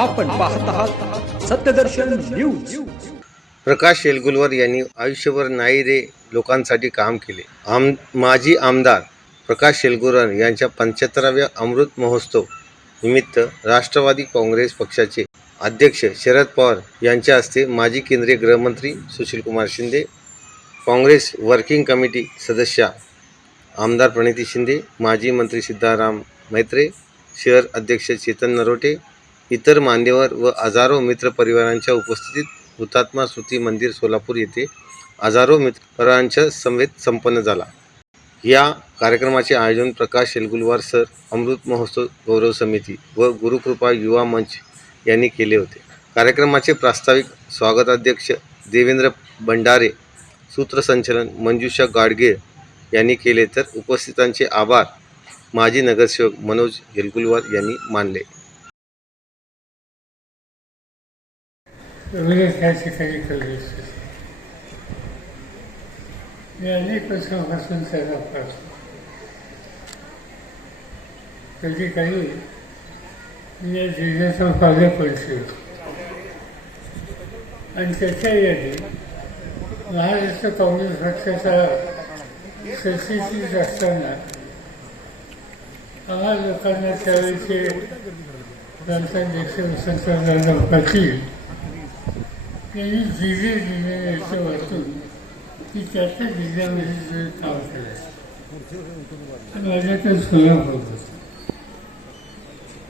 आपण पाहत आहात सत्यदर्शन न्यूज. प्रकाश येलगुलवर यांनी आयुष्यभर नाही रे लोकांसाठी काम केले. आम माजी आमदार प्रकाश येलगुलवर यांच्या पंच्याहत्तराव्या अमृत महोत्सव निमित्त राष्ट्रवादी काँग्रेस पक्षाचे अध्यक्ष शरद पवार यांच्या हस्ते माजी केंद्रीय गृहमंत्री सुशीलकुमार शिंदे काँग्रेस वर्किंग कमिटी सदस्या आमदार प्रणिती शिंदे माजी मंत्री सिद्धाराम मैत्रे शहर अध्यक्ष चेतन नरोटे इतर मान्यवर व हजारो मित्रपरिवारांच्या उपस्थितीत हुतात्मा स्मृती मंदिर सोलापूर येथे हजारो मित्रपरिवारांच्या समेत संपन्न झाला. या कार्यक्रमाचे आयोजन प्रकाश शेलगुलवार सर अमृत महोत्सव गौरव समिती व गुरुकृपा युवा मंच यांनी केले होते. कार्यक्रमाचे प्रास्ताविक स्वागताध्यक्ष देवेंद्र भंडारे सूत्रसंचलन मंजुषा गाडगे यांनी केले तर उपस्थितांचे आभार माजी नगरसेवक मनोज हेलगुलवार यांनी मानले. विवेक ह्या ठिकाणी कळले मी अनेक वर्षापासून त्याला पाहतो कधी काही मी या जिल्ह्याचा पडशी होतो आणि त्याच्या यादी महाराष्ट्र काँग्रेस पक्षाचा सरचिटणीस असताना आम्हा लोकांना त्यावेळेचे प्रांताध्यक्ष वसंतराव पाटील यांनी जिल्हे जिल्हे याच्या वाचून की त्याच्या जिल्ह्यामध्ये जे काम केलं माझ्याकडे सोलापूर होतं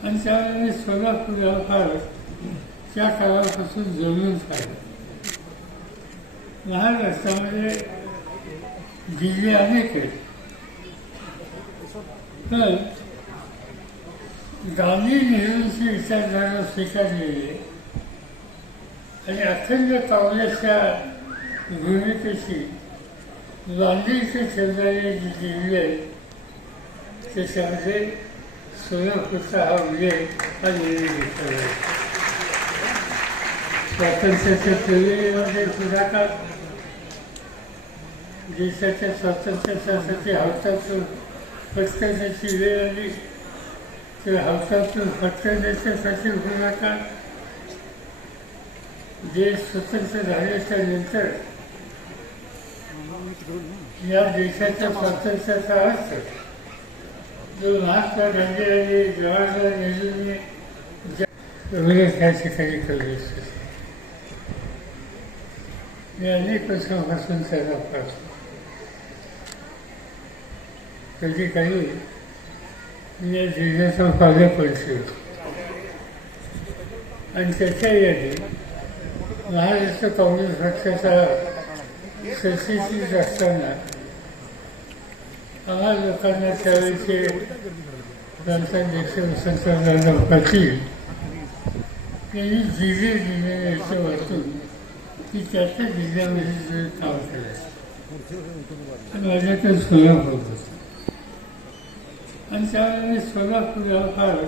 आणि त्यावेळेला मी सोलापूर या फार त्या काळापासून जमून पाहिलं महाराष्ट्रामध्ये जिल्हे अनेक आहेत. पण गांधी नेहरूंची विचारधारा स्वीकारलेली आहे. आणि अखंड काँग्रेसच्या भूमिकेशी गांधीचे ठेवणारे जे जिल्हे आहेत त्याच्यामध्ये सोलापूरचा हा उल्लेख हा निर्णय घेतला जाईल स्वातंत्र्याच्या प्रेरणेमध्ये पुढाकार देशाच्या स्वातंत्र्यासाठी हावतातून फटकण्याची वेळ आली. तर हावतातून फटकण्याच्यासाठी पुढाकार देश स्वतंत्र झाल्याच्यानंतर या देशाच्या स्वातंत्र्याचा अर्थ जो महात्मा गांधी आणि जवाहरलाल नेहरूंनी विवेक ह्या ठिकाणी कळले मी अनेक वर्षापासून त्याला पाहतो. कधी काही मी या देशाचा पालकमंत्री पडतो. आणि त्याच्या यादी महाराष्ट्र काँग्रेस पक्षाचा सरचिटणीस असताना आम्हा लोकांना त्यावेळेचे प्रांताध्यक्ष वसंतराव पाटील यांनी जिल्हे जिल्हे वाचून की त्याच्या जिल्ह्यामध्ये काम केलं माझ्याकडे सोलापूर होतं आणि त्यावेळेला सोलापूर या फार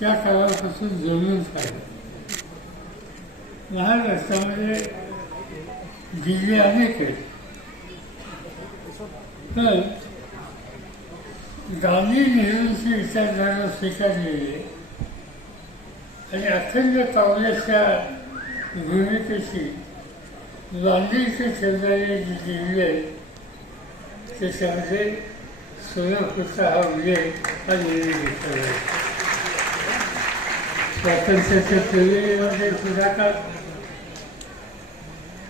त्या काळापासून जमून पाहिलं महाराष्ट्रामध्ये जिल्हे अनेक आहेत तर गांधी नेहरूंची विचारधारा स्वीकारलेली आणि अखंड काँग्रेसच्या भूमिकेशी गांधीचे ठेवणारे जे जिल्हे आहेत त्याच्यामध्ये सोलापूरचा हा उल्लेख हा निर्णय घेतला जाईल स्वातंत्र्याच्या प्रेरणेमध्ये पुढाकार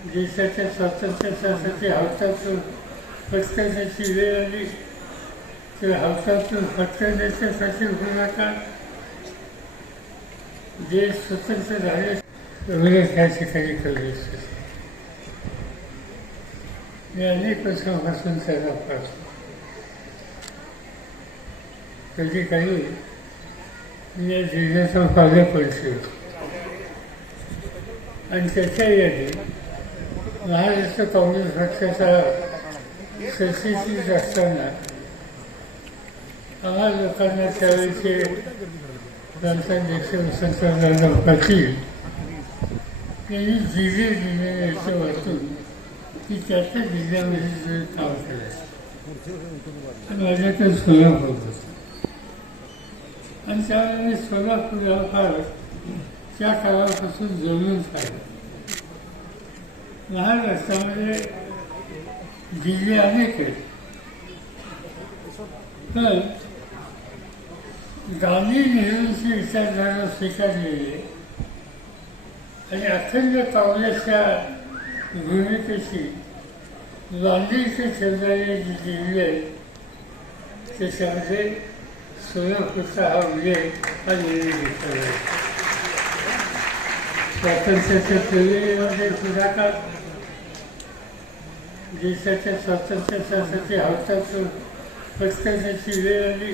देशाच्या स्वातंत्र्यासाठी हावतातून पटकण्याची वेळ आली तर हावतातून पटकण्याच्यासाठी सुधाकर देश स्वतंत्र झाले विवेक त्या ठिकाणी कळले मी अनेक वर्षापासून त्याला पाहतो कधी काही या जिल्ह्याचा पालकमंत्री होतो आणि त्याच्या यादी महाराष्ट्र काँग्रेस पक्षाचा सरचिटणीस असताना आम्हा लोकांना त्यावेळेचे प्रांताध्यक्ष वसंतराव पाटील यांनी जिल्हे जिल्हे याचं वाचून की त्याच्या जिल्ह्यामध्ये जे काम केलं माझ्याकडे सोलापूर होतं आणि त्यावेळेला मी सोलापूर या त्या काळापासून जमून राहिलो लहान रस्त्यामध्ये दिल्ली अनेक आहेत. तर गांधी नेहरूंची विचारधारा स्वीकारलेली आहे. आणि अखंड काँग्रेसच्या भूमिकेशी गांधीचे शेजारी जी जिल्हे आहे त्याच्यामध्ये सोलापूरचा हा विजय हा निर्णय घेतला जाईल स्वातंत्र्याच्या चळवळीमध्ये पुढाकार देशाच्या स्वातंत्र्यासाठी हातातून फटकण्याची वेळ आली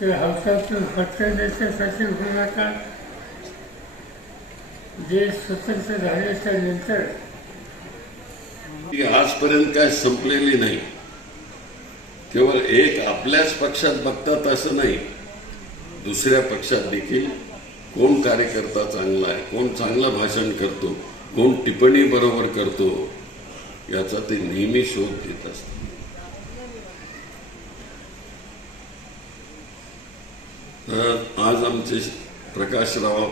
तर हातातून फटकण्याच्यासाठी पुढाकार देश स्वतंत्र झाल्याच्यानंतर ती आजपर्यंत काय संपलेली नाही. केवळ एक आपल्याच पक्षात बघतात असं नाही. दुसऱ्या पक्षात देखील कोण कार्यकर्ता चांगला आहे कोण चांगलं भाषण करतो कोण टिप्पणी बरोबर करतो याचा ते नेहमी शोध घेत असतात. तर आज आमचे प्रकाशराव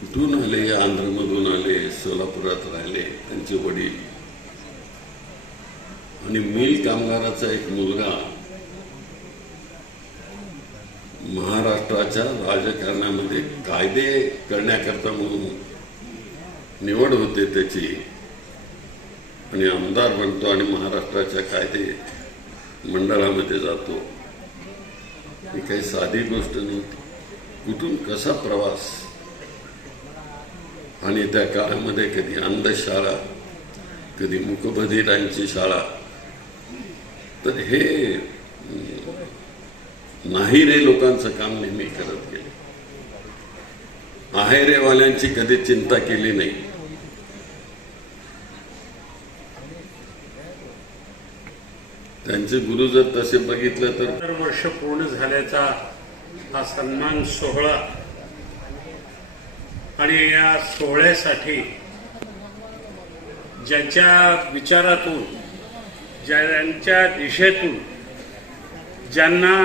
कुठून आले आंध्रमधून आले सोलापुरात राहिले त्यांचे वडील आणि मिल कामगाराचा एक मुलगा महाराष्ट्राच्या राजकारणामध्ये कायदे करण्याकरता म्हणून निवड होते त्याची. आणि आमदार बनतो आणि महाराष्ट्राच्या कायदे मंडळामध्ये जातो. ही काही साधी गोष्ट नव्हती. कुठून कसा प्रवास? आणि त्या काळामध्ये कधी अंधशाळा कधी मुकबधिरांची शाळा तर हे नाही रे लोकांचं काम नेहमी करत गेले. आहे रे वाल्यांची कधी चिंता केली नाही. त्यांचे गुरु जर तसे बघितलं तर वर्ष पूर्ण झाल्याचा हा सन्मान सोहळा आणि या सोहळ्यासाठी ज्यांच्या विचारातून ज्यांच्या दिशेतून ज्यांना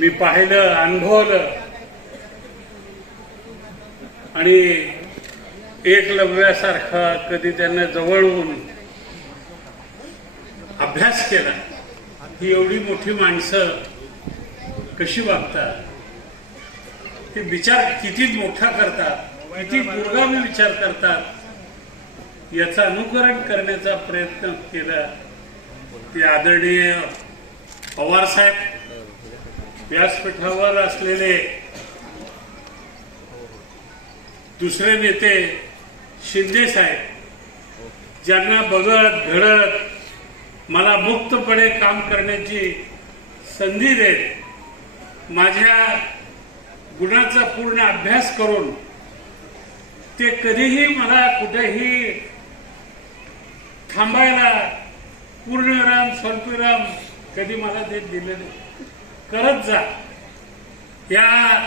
मी पाहिलं अनुभवलं आणि एकलव्यासारखं कधी त्यांना जवळून अभ्यास केला ही एवढी मोठी माणसं कशी वागतात? ते विचार किती मोठा करतात? किती दुर्गामी विचार करतात? याचं अनुकरण करण्याचा प्रयत्न केला. ते आदरणीय पवारसाहेब व्यासपीठावर असलेले दुसरे नेते शिंदे साहेब ज्यांना बघत घडत मला मुक्तपणे काम करण्याची संधी देत माझ्या गुणाचा पूर्ण अभ्यास करून ते कधीही मला कुठेही थांबायला पूर्णविराम स्वल्पविराम कधी मला ते दिले नाही. करत जा. या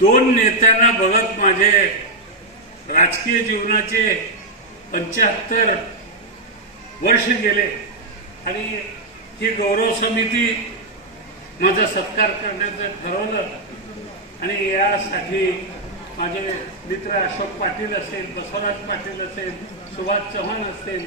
दोन नेत्यांना बघत माझे राजकीय जीवनाचे पंच्याहत्तर वर्ष गेले आणि ही गौरव समिती माझा सत्कार करण्याचं ठरवलं. आणि यासाठी माझे मित्र अशोक पाटील असेल बसवराज पाटील असेल सुभाष चव्हाण असेल